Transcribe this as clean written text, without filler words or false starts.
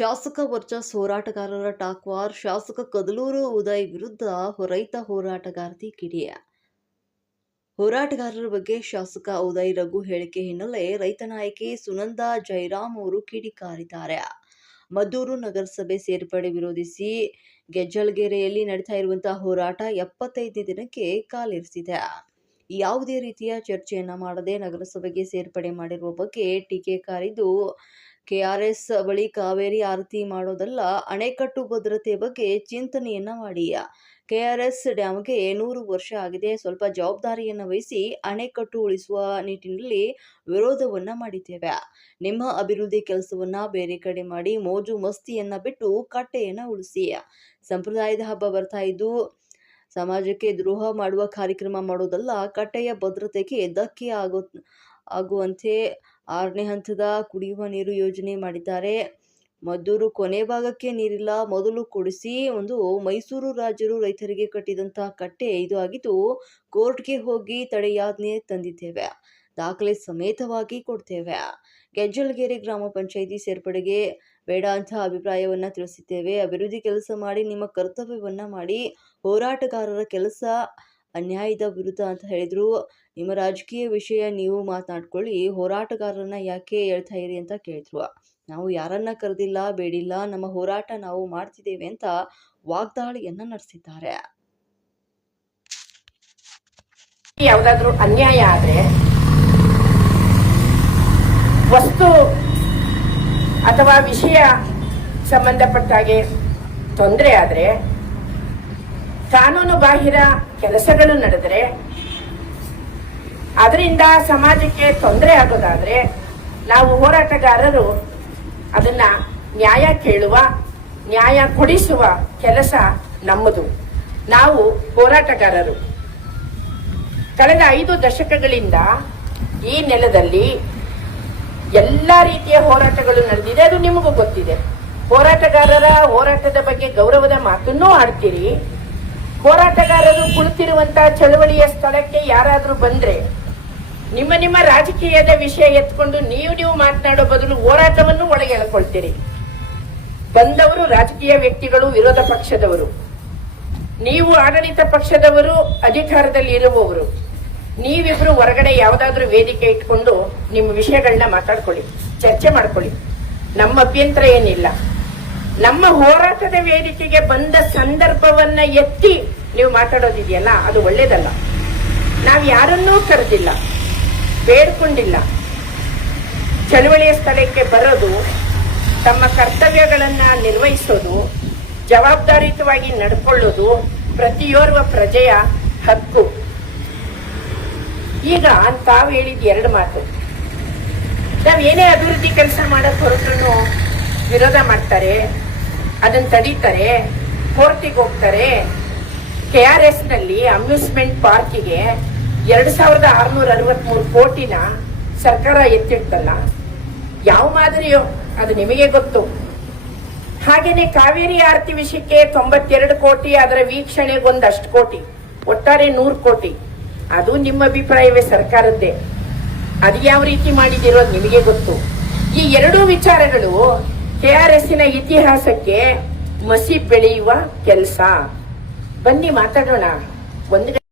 ಶಾಸಕ ವರ್ಚಸ್ ಹೋರಾಟಗಾರರ talk war. ಶಾಸಕ ಕದಲೂರು ಉದಯ್ ವಿರುದ್ಧ ರೈತ ಹೋರಾಟಗಾರ್ತಿ ಕಿಡಿಯ. ಹೋರಾಟಗಾರರ ಬಗ್ಗೆ ಶಾಸಕ ಉದಯ್ ರಘು ಹೇಳಿಕೆ ಹಿನ್ನೆಲೆ ರೈತ ನಾಯಕಿ ಸುನಂದಾ ಜೈರಾಮ್ ಅವರು ಕಿಡಿಕಾರಿದ್ದಾರೆ. ಮದ್ದೂರು ನಗರಸಭೆ ಸೇರ್ಪಡೆ ವಿರೋಧಿಸಿ ಗೆಜ್ಜಲಗೆರೆಯಲ್ಲಿ ನಡೀತಾ ಇರುವಂತಹ ಹೋರಾಟ 75ನೇ ದಿನಕ್ಕೆ ಕಾಲಿರಿಸಿದೆ. ಯಾವುದೇ ರೀತಿಯ ಚರ್ಚೆಯನ್ನ ಮಾಡದೆ ನಗರಸಭೆಗೆ ಸೇರ್ಪಡೆ ಮಾಡಿರುವ ಬಗ್ಗೆ ಟೀಕೆ ಕಾರಿದ್ದು, ಕೆಆರ್ಎಸ್ ಬಳಿ ಕಾವೇರಿ ಆರತಿ ಮಾಡೋದಲ್ಲ, ಅಣೆಕಟ್ಟು ಭದ್ರತೆ ಬಗ್ಗೆ ಚಿಂತನೆಯನ್ನ ಮಾಡಿ. ಕೆಆರ್ಎಸ್ ಡ್ಯಾಂಗೆ 100 ವರ್ಷ ಆಗಿದೆ. ಸ್ವಲ್ಪ ಜವಾಬ್ದಾರಿಯನ್ನು ವಹಿಸಿ ಅಣೆಕಟ್ಟು ಉಳಿಸುವ ನಿಟ್ಟಿನಲ್ಲಿ ವಿರೋಧವನ್ನ ಮಾಡಿದ್ದೇವೆ. ನಿಮ್ಮ ಅಭಿವೃದ್ಧಿ ಕೆಲಸವನ್ನ ಬೇರೆ ಕಡೆ ಮಾಡಿ ಮೋಜು ಮಸ್ತಿಯನ್ನ ಬಿಟ್ಟು ಕಟ್ಟೆಯನ್ನ ಉಳಿಸಿ. ಸಂಪ್ರದಾಯದ ಹಬ್ಬ ಬರ್ತಾ ಇದ್ದು ಸಮಾಜಕ್ಕೆ ದ್ರೋಹ ಮಾಡುವ ಕಾರ್ಯಕ್ರಮ ಮಾಡೋದಲ್ಲ. ಕಟ್ಟೆಯ ಭದ್ರತೆಗೆ ಧಕ್ಕೆ ಆಗುವಂತೆ 6ನೇ ಹಂತದ ಕುಡಿಯುವ ನೀರು ಯೋಜನೆ ಮಾಡಿದ್ದಾರೆ. ಮದ್ದೂರು ಕೊನೆ ಭಾಗಕ್ಕೆ ನೀರಿಲ್ಲ, ಮೊದಲು ಕೊಡಿಸಿ. ಒಂದು ಮೈಸೂರು ರಾಜರು ರೈತರಿಗೆ ಕಟ್ಟಿದಂತಹ ಕಟ್ಟೆ ಇದು ಆಗಿದ್ದು, ಕೋರ್ಟ್ಗೆ ಹೋಗಿ ತಡೆಯಾಜ್ಞೆ ತಂದಿದ್ದೇವೆ, ದಾಖಲೆ ಸಮೇತವಾಗಿ ಕೊಡ್ತೇವೆ. ಗೆಜ್ಜಲಗೆರೆ ಗ್ರಾಮ ಪಂಚಾಯಿತಿ ಸೇರ್ಪಡೆಗೆ ಬೇಡ ಅಂತ ಅಭಿಪ್ರಾಯವನ್ನ ತಿಳಿಸಿದ್ದೇವೆ. ಅಭಿವೃದ್ಧಿ ಕೆಲಸ ಮಾಡಿ, ನಿಮ್ಮ ಕರ್ತವ್ಯವನ್ನ ಮಾಡಿ. ಹೋರಾಟಗಾರರ ಕೆಲಸ ಅನ್ಯಾಯದ ವಿರುದ್ಧ ಅಂತ ಹೇಳಿದ್ರು. ನಿಮ್ಮ ರಾಜಕೀಯ ವಿಷಯ ನೀವು ಮಾತನಾಡ್ಕೊಳ್ಳಿ, ಹೋರಾಟಗಾರರನ್ನ ಯಾಕೆ ಹೇಳ್ತಾ ಇರಿ ಅಂತ ಕೇಳಿದ್ರು. ನಾವು ಯಾರನ್ನ ಕರೆದಿಲ್ಲ, ಬೇಡಿಲ್ಲ, ನಮ್ಮ ಹೋರಾಟ ನಾವು ಮಾಡ್ತಿದ್ದೇವೆ ಅಂತ ವಾಗ್ದಾಳಿಯನ್ನ ನಡೆಸಿದ್ದಾರೆ. ಯಾವುದಾದ್ರೂ ಅನ್ಯಾಯ ಆದ್ರೆ, ವಸ್ತು ಅಥವಾ ವಿಷಯ ಸಂಬಂಧಪಟ್ಟಾಗೆ ತೊಂದರೆ ಆದ್ರೆ, ಕಾನೂನು ಬಾಹಿರ ಕೆಲಸಗಳು ನಡೆದರೆ, ಅದರಿಂದ ಸಮಾಜಕ್ಕೆ ತೊಂದರೆ ಆಗೋದಾದ್ರೆ, ನಾವು ಹೋರಾಟಗಾರರು ಅದನ್ನ ನ್ಯಾಯ ಕೇಳುವ, ನ್ಯಾಯ ಕೊಡಿಸುವ ಕೆಲಸ ನಮ್ಮದು. ನಾವು ಹೋರಾಟಗಾರರು ಕಳೆದ 5 ದಶಕಗಳಿಂದ ಈ ನೆಲದಲ್ಲಿ ಎಲ್ಲ ರೀತಿಯ ಹೋರಾಟಗಳು ನಡೆದಿದೆ. ಅದು ನಿಮಗೂ ಗೊತ್ತಿದೆ. ಹೋರಾಟಗಾರರ ಹೋರಾಟದ ಬಗ್ಗೆ ಗೌರವದ ಮಾತನ್ನೂ ಆಡ್ತೀರಿ. ಹೋರಾಟಗಾರರು ಕುಳಿತಿರುವಂತಹ ಚಳವಳಿಯ ಸ್ಥಳಕ್ಕೆ ಯಾರಾದ್ರೂ ಬಂದ್ರೆ ನಿಮ್ಮ ರಾಜಕೀಯದ ವಿಷಯ ಎತ್ಕೊಂಡು ನೀವು ಮಾತನಾಡೋ ಬದಲು ಹೋರಾಟವನ್ನು ಒಳಗೆ ಎಳ್ಕೊಳ್ತೀರಿ. ಬಂದವರು ರಾಜಕೀಯ ವ್ಯಕ್ತಿಗಳು, ವಿರೋಧ ಪಕ್ಷದವರು, ನೀವು ಆಡಳಿತ ಪಕ್ಷದವರು, ಅಧಿಕಾರದಲ್ಲಿ ಇರುವವರು. ನೀವಿಬ್ರು ಹೊರಗಡೆ ಯಾವುದಾದ್ರೂ ವೇದಿಕೆ ಇಟ್ಕೊಂಡು ನಿಮ್ಮ ವಿಷಯಗಳನ್ನ ಮಾತಾಡ್ಕೊಳ್ಳಿ, ಚರ್ಚೆ ಮಾಡ್ಕೊಳ್ಳಿ. ನಮ್ಮ ಅಭ್ಯಂತರ ಏನಿಲ್ಲ. ನಮ್ಮ ಹೋರಾಟದ ವೇದಿಕೆಗೆ ಬಂದ ಸಂದರ್ಭವನ್ನ ಎತ್ತಿ ನೀವು ಮಾತಾಡೋದಿದೆಯಲ್ಲ, ಅದು ಒಳ್ಳೇದಲ್ಲ. ನಾವು ಯಾರನ್ನೂ ಕರೆದಿಲ್ಲ, ಬೇಡ್ಕೊಂಡಿಲ್ಲ. ಚಳವಳಿಯ ಸ್ಥಳಕ್ಕೆ ಬರೋದು, ತಮ್ಮ ಕರ್ತವ್ಯಗಳನ್ನ ನಿರ್ವಹಿಸೋದು, ಜವಾಬ್ದಾರಿಯುತವಾಗಿ ನಡ್ಕೊಳ್ಳೋದು ಪ್ರತಿಯೋರ್ವ ಪ್ರಜೆಯ ಹಕ್ಕು. ಈಗ ತಾವು ಹೇಳಿದ 2 ಮಾತು. ನಾವೇನೇ ಅಭಿವೃದ್ಧಿ ಕೆಲಸ ಮಾಡಕ್ ಹೊರಟು ವಿರೋಧ ಮಾಡ್ತಾರೆ, ಅದನ್ನ ತಡೀತಾರೆ, ಕೋರ್ಟಿಗೆ ಹೋಗ್ತಾರೆ. ಕೆಆರ್ಎಸ್ ನಲ್ಲಿ ಅಮ್ಯೂಸ್ಮೆಂಟ್ ಪಾರ್ಕಿಗೆ 2663 ಕೋಟಿನ ಸರ್ಕಾರ ಎತ್ತಿಡ್ತಲ್ಲ, ಯಾವ ಮಾದರಿಯೋ ಅದು ನಿಮಗೆ ಗೊತ್ತು. ಹಾಗೇನೆ ಕಾವೇರಿ ಆರತಿ ವಿಷಯಕ್ಕೆ 92 ಕೋಟಿ, ಅದರ ವೀಕ್ಷಣೆಗೆ ಒಂದಷ್ಟು ಕೋಟಿ, ಒಟ್ಟಾರೆ 100 ಕೋಟಿ. ಅದು ನಿಮ್ಮ ಅಭಿಪ್ರಾಯವೇ, ಸರ್ಕಾರದ್ದೇ. ಅದು ಯಾವ ರೀತಿ ಮಾಡಿದಿರೋದು ನಿಮಗೆ ಗೊತ್ತು. ಈ 2 ವಿಚಾರಗಳು ಕೆಆರ್ಎಸ್ಸಿನ ಇತಿಹಾಸಕ್ಕೆ ಮಸಿ ಬೆಳೆಯುವ ಕೆಲಸ. ಬನ್ನಿ ಮಾತಾಡೋಣ. ಒಂದು